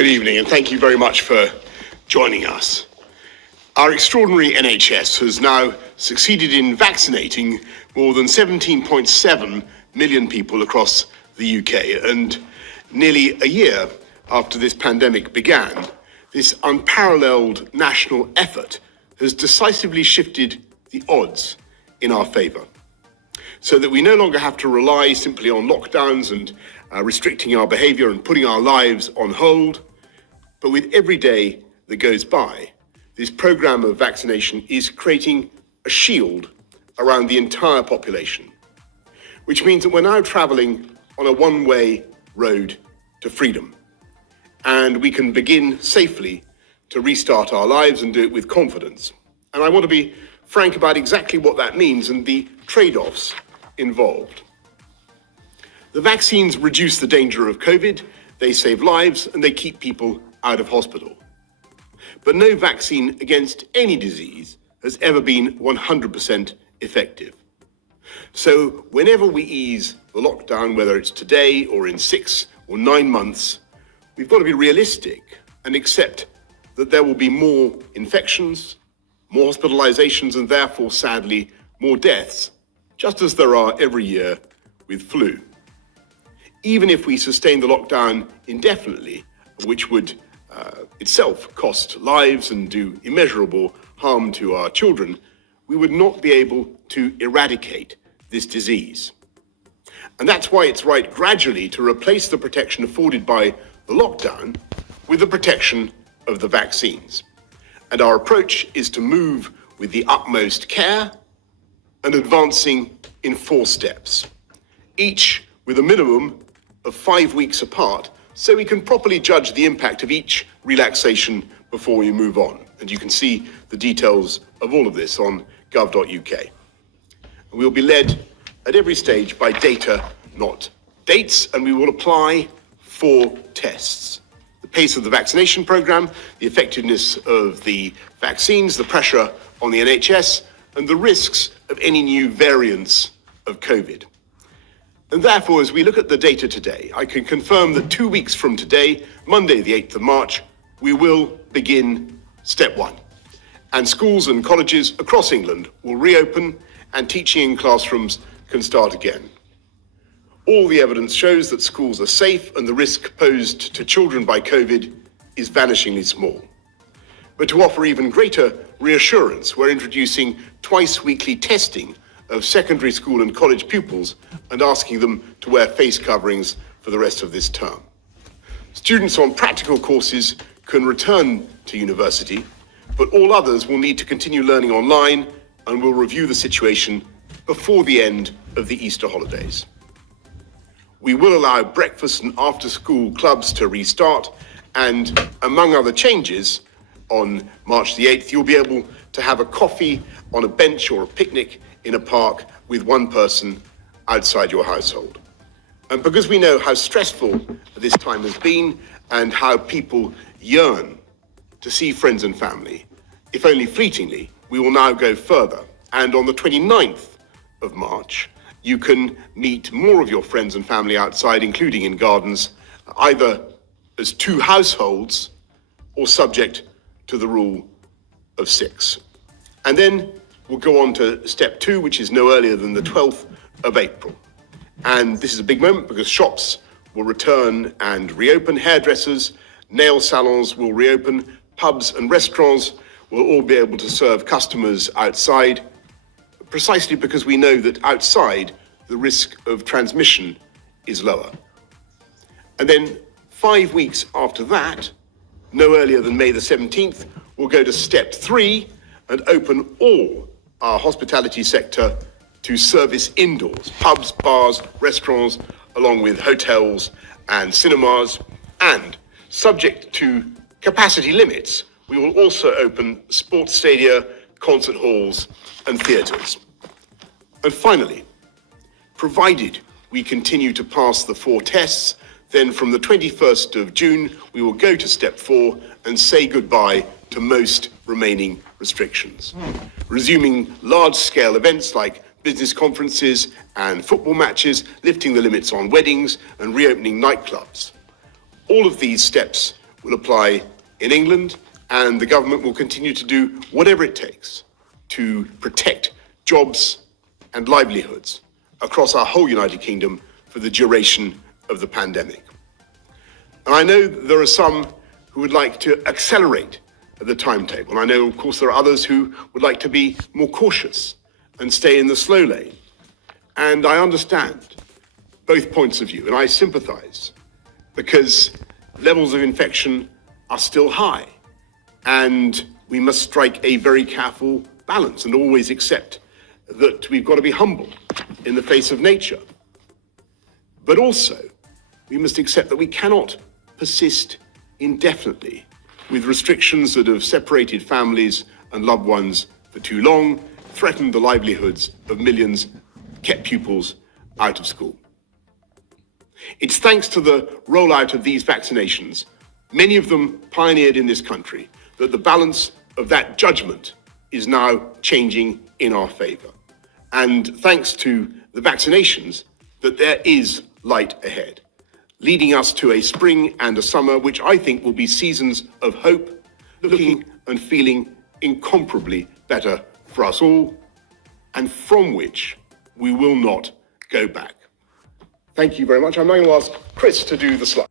Good evening, and thank you very much for joining us. Our extraordinary NHS has now succeeded in vaccinating more than 17.7 million people across the UK, and nearly a year after this pandemic began, this unparalleled national effort has decisively shifted the odds in our favour, so that we no longer have to rely simply on lockdowns and restricting our behaviour and putting our lives on hold. But with every day that goes by, this programme of vaccination is creating a shield around the entire population, which means that we're now travelling on a one-way road to freedom, and we can begin safely to restart our lives and do it with confidence. And I want to be frank about exactly what that means and the trade-offs involved. The vaccines reduce the danger of COVID, they save lives, and they keep people out of hospital. But no vaccine against any disease has ever been 100% effective. So whenever we ease the lockdown, whether it's today or in 6 or 9 months, we've got to be realistic and accept that there will be more infections, more hospitalizations, and therefore, sadly, more deaths, just as there are every year with flu. Even if we sustain the lockdown indefinitely, which would itself cost lives and do immeasurable harm to our children, we would not be able to eradicate this disease. And that's why it's right gradually to replace the protection afforded by the lockdown with the protection of the vaccines. And our approach is to move with the utmost care and advancing in 4 steps, each with a minimum of 5 weeks apart, so we can properly judge the impact of each relaxation before we move on. And you can see the details of all of this on gov.uk. We'll be led at every stage by data, not dates, and we will apply 4 tests: the pace of the vaccination programme, the effectiveness of the vaccines, the pressure on the NHS, and the risks of any new variants of COVID. And therefore, as we look at the data today, I can confirm that 2 weeks from today, Monday the 8th of March, we will begin step 1. And schools and colleges across England will reopen and teaching in classrooms can start again. All the evidence shows that schools are safe and the risk posed to children by COVID is vanishingly small. But to offer even greater reassurance, we're introducing twice-weekly testing of secondary school and college pupils and asking them to wear face coverings for the rest of this term. Students on practical courses can return to university, but all others will need to continue learning online and will review the situation before the end of the Easter holidays. We will allow breakfast and after-school clubs to restart, and among other changes, on March the 8th, you'll be able to have a coffee on a bench or a picnic in a park with one person outside your household. And because we know how stressful this time has been and how people yearn to see friends and family, if only fleetingly, we will now go further. And on the 29th of March, you can meet more of your friends and family outside, including in gardens, either as 2 households or subject to the rule of 6. And then we'll go on to step 2, which is no earlier than the 12th of April. And this is a big moment because shops will return and reopen, hairdressers, nail salons will reopen, pubs and restaurants will all be able to serve customers outside, precisely because we know that outside the risk of transmission is lower. And then 5 weeks after that, no earlier than May the 17th, we'll go to step 3 and open all our hospitality sector to service indoors, pubs, bars, restaurants, along with hotels and cinemas. And subject to capacity limits, we will also open sports stadia, concert halls and theatres. And finally, provided we continue to pass the 4 tests, then from the 21st of June, we will go to step 4 and say goodbye to most remaining restrictions, resuming large-scale events like business conferences and football matches, lifting the limits on weddings and reopening nightclubs. All of these steps will apply in England, and the government will continue to do whatever it takes to protect jobs and livelihoods across our whole United Kingdom for the duration of the pandemic. And I know that there are some who would like to accelerate the timetable. And I know, of course, there are others who would like to be more cautious and stay in the slow lane. And I understand both points of view, and I sympathise, because levels of infection are still high, and we must strike a very careful balance and always accept that we've got to be humble in the face of nature. But also, we must accept that we cannot persist indefinitely with restrictions that have separated families and loved ones for too long, threatened the livelihoods of millions, kept pupils out of school. It's thanks to the rollout of these vaccinations, many of them pioneered in this country, that the balance of that judgment is now changing in our favour. And thanks to the vaccinations, that there is light ahead, leading us to a spring and a summer which I think will be seasons of hope, looking and feeling incomparably better for us all, and from which we will not go back. Thank you very much. I'm now going to ask Chris to do the slide.